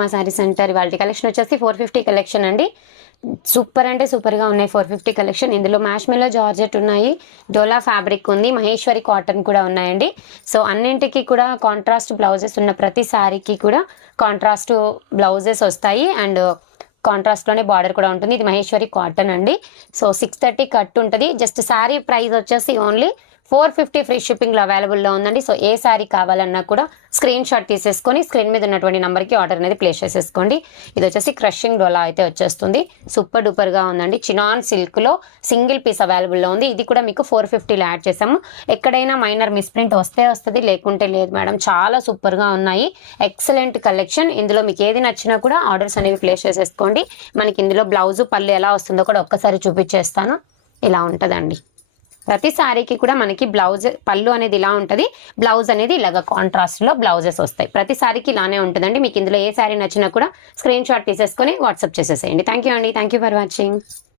మా sorry centre వాళ్ళ collection వచ్చేసి 450 కలెక్షన్ అండి. సూపర్ అంటే సూపర్గా ఉన్నాయి 450 కలెక్షన్. ఇందులో మ్యాష్మెల్లో జార్జెట్ ఉన్నాయి, డోలా ఫ్యాబ్రిక్ ఉంది, మహేశ్వరి కాటన్ కూడా ఉన్నాయండి. సో అన్నింటికి కూడా కాంట్రాస్ట్ బ్లౌజెస్ ఉన్న ప్రతి శారీకి కూడా కాంట్రాస్ట్ బ్లౌజెస్ వస్తాయి అండ్ కాంట్రాస్ట్లోనే బార్డర్ కూడా ఉంటుంది. ఇది మహేశ్వరి కాటన్ అండి. సో 630 కట్ ఉంటుంది. జస్ట్ శారీ ప్రైస్ వచ్చేసి ఓన్లీ 450 ఫ్రీ షిప్పింగ్లో అవైలబుల్లో ఉందండి. సో ఏ శారీ కావాలన్నా కూడా స్క్రీన్ షాట్ తీసేసుకొని స్క్రీన్ మీద ఉన్నటువంటి నెంబర్కి ఆర్డర్ అనేది ప్లేస్ చేసేసుకోండి. ఇది వచ్చేసి క్రషింగ్ డోలా అయితే వచ్చేస్తుంది. సూపర్ డూపర్గా ఉందండి. చినాన్ సిల్క్లో సింగిల్ పీస్ అవైలబుల్లో ఉంది. ఇది కూడా మీకు 450లో యాడ్ చేసాము. ఎక్కడైనా మైనర్ మిస్ప్రింట్ వస్తే వస్తుంది, లేకుంటే లేదు మేడం. చాలా సూపర్గా ఉన్నాయి, ఎక్సలెంట్ కలెక్షన్. ఇందులో మీకు ఏది నచ్చినా కూడా ఆర్డర్స్ అనేవి ప్లేస్ చేసేసుకోండి. మనకి ఇందులో బ్లౌజు పళ్ళు ఎలా వస్తుందో కూడా ఒక్కసారి చూపించేస్తాను. ఇలా ఉంటుందండి. ప్రతి శారీకి కూడా మనకి బ్లౌజ్ పళ్ళు అనేది ఇలా ఉంటుంది, బ్లౌజ్ అనేది ఇలాగ కాంట్రాస్ట్లో బ్లౌజెస్ వస్తాయి. ప్రతి శారీకి ఇలానే ఉంటుందండి. మీకు ఇందులో ఏ శారీ నచ్చినా కూడా స్క్రీన్ షాట్ తీసేసుకొని వాట్సాప్ చేసేసేయండి. థ్యాంక్ యూ అండి. Thank you for watching.